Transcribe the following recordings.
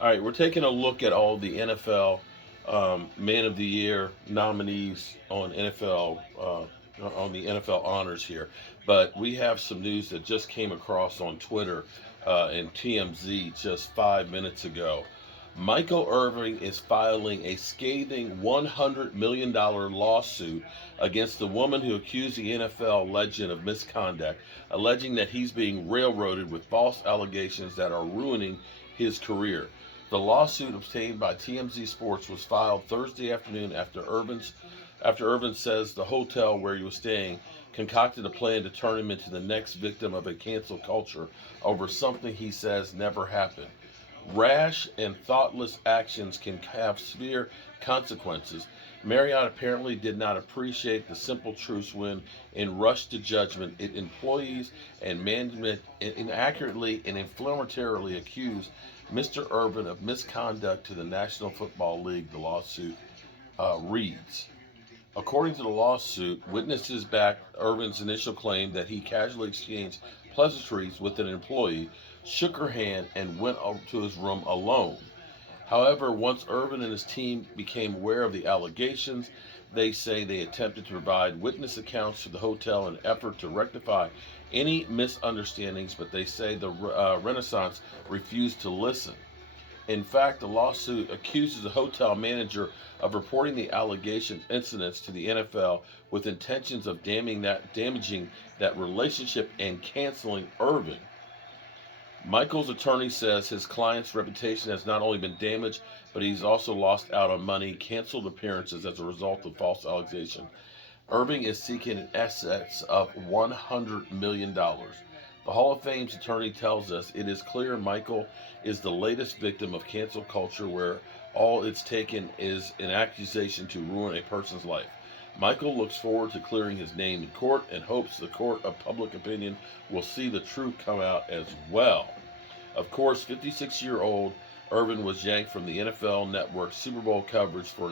All right, we're taking a look at all the NFL Man of the Year nominees on on the NFL honors here, but we have some news that just came across on Twitter and TMZ just 5 minutes ago. Michael Irving is filing a scathing $100 million lawsuit against the woman who accused the NFL legend of misconduct, alleging that he's being railroaded with false allegations that are ruining his career. The lawsuit obtained by TMZ Sports was filed Thursday afternoon after Irvin says the hotel where he was staying concocted a plan to turn him into the next victim of a cancel culture over something he says never happened. Rash and thoughtless actions can have severe consequences. Marriott apparently did not appreciate the simple truths when, in rush to judgment, it employees and management inaccurately and inflammatorily accused Mr. Irvin of misconduct to the National Football League, the lawsuit reads. According to the lawsuit, witnesses backed Irvin's initial claim that he casually exchanged pleasantries with an employee, shook her hand, and went up to his room alone. However, once Irvin and his team became aware of the allegations, they say they attempted to provide witness accounts to the hotel in an effort to rectify any misunderstandings, but they say the Renaissance refused to listen. In fact, the lawsuit accuses the hotel manager of reporting the allegation incidents to the NFL with intentions of damaging that relationship and canceling Irving. Michael's attorney says his client's reputation has not only been damaged, but he's also lost out on money, canceled appearances as a result of false allegation. Irving is seeking an assets of $100 million. The Hall of Fame's attorney tells us it is clear Michael is the latest victim of cancel culture where all it's taken is an accusation to ruin a person's life. Michael looks forward to clearing his name in court and hopes the court of public opinion will see the truth come out as well. Of course, 56-year-old Irvin was yanked from the NFL Network Super Bowl coverage for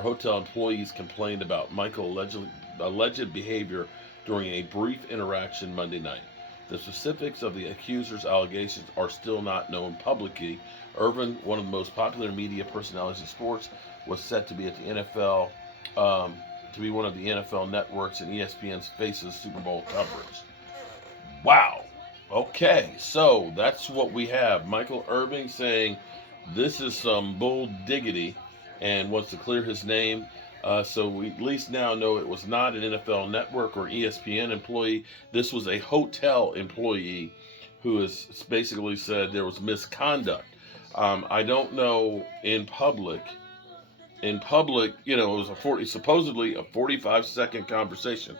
hotel employees complained about Michael's alleged behavior during a brief interaction Monday night. The specifics of the accuser's allegations are still not known publicly. Irvin, one of the most popular media personalities in sports, was set to be at the NFL, to be one of the NFL networks and ESPN's Faces Super Bowl coverage. Wow. Okay, so that's what we have. Michael Irving saying this is some bull diggity and wants to clear his name. So we at least now know it was not an NFL Network or ESPN employee. This was a hotel employee who has basically said there was misconduct. I don't know in public. In public, it was supposedly a 45-second conversation.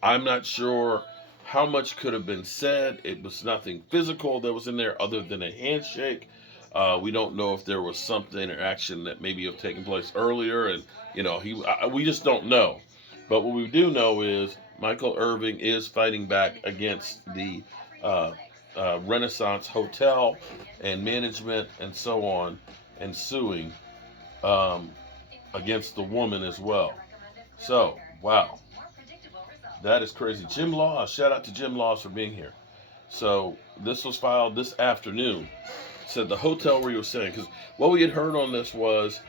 I'm not sure how much could have been said. It was nothing physical that was in there other than a handshake. We don't know if there was some interaction that maybe have taken place earlier, and we just don't know. But what we do know is Michael Irving is fighting back against the Renaissance Hotel and management and so on, and suing um, against the woman as well. So, wow, that is crazy. Jim Laws, shout out to Jim Laws for being here. So this was filed this afternoon. Said the hotel where he was staying, because what we had heard on this was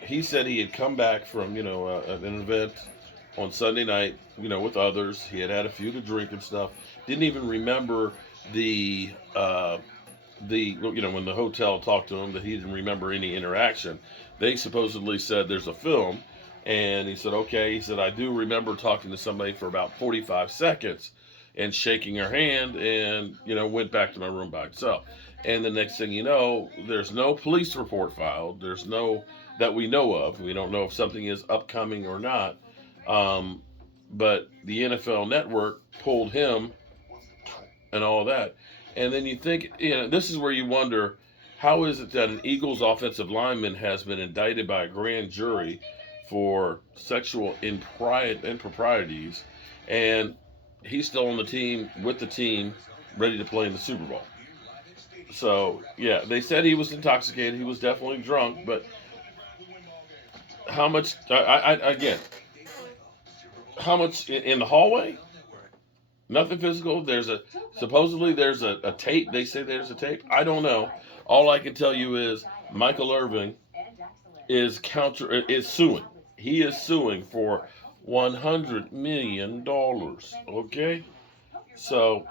he said he had come back from an event on Sunday night, with others. He had had a few to drink and stuff. Didn't even remember the when the hotel talked to him that he didn't remember any interaction. They supposedly said there's a film, and he said okay. He said I do remember talking to somebody for about 45 seconds and shaking her hand, and went back to my room by itself. And the next thing you know, there's no police report filed. There's no that we know of. We don't know if something is upcoming or not. Um, but the NFL Network pulled him and all that. And then you think, this is where you wonder, how is it that an Eagles offensive lineman has been indicted by a grand jury for sexual improprieties, and he's still on the team with the team, ready to play in the Super Bowl? So yeah, they said he was intoxicated. He was definitely drunk, but how much? Again, how much in the hallway? Nothing physical. Supposedly there's a tape. They say there's a tape. I don't know. All I can tell you is Michael Irvin is suing. He is suing for $100 million. Okay, so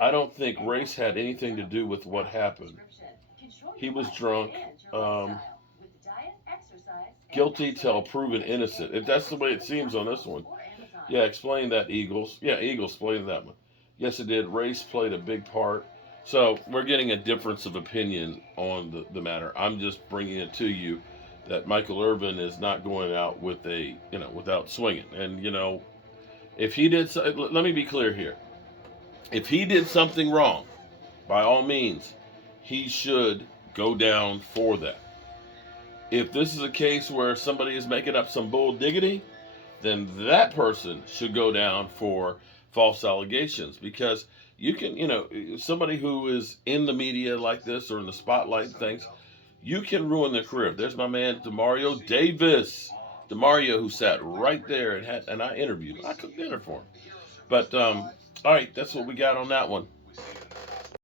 I don't think race had anything to do with what happened. He was drunk. Um, Guilty till proven innocent. If that's the way it seems on this one. Yeah, explain that, Eagles. Yeah, Eagles, explain that one. Yes, it did. Race played a big part. So we're getting a difference of opinion on the matter. I'm just bringing it to you that Michael Irvin is not going out with without swinging. And, if he did, let me be clear here. If he did something wrong, by all means, he should go down for that. If this is a case where somebody is making up some bull diggity, then that person should go down for false allegations, because somebody who is in the media like this or in the spotlight and things, you can ruin their career. There's my man Demario Davis, Demario, who sat right there and I interviewed him. I cooked dinner for him. But all right, that's what we got on that one.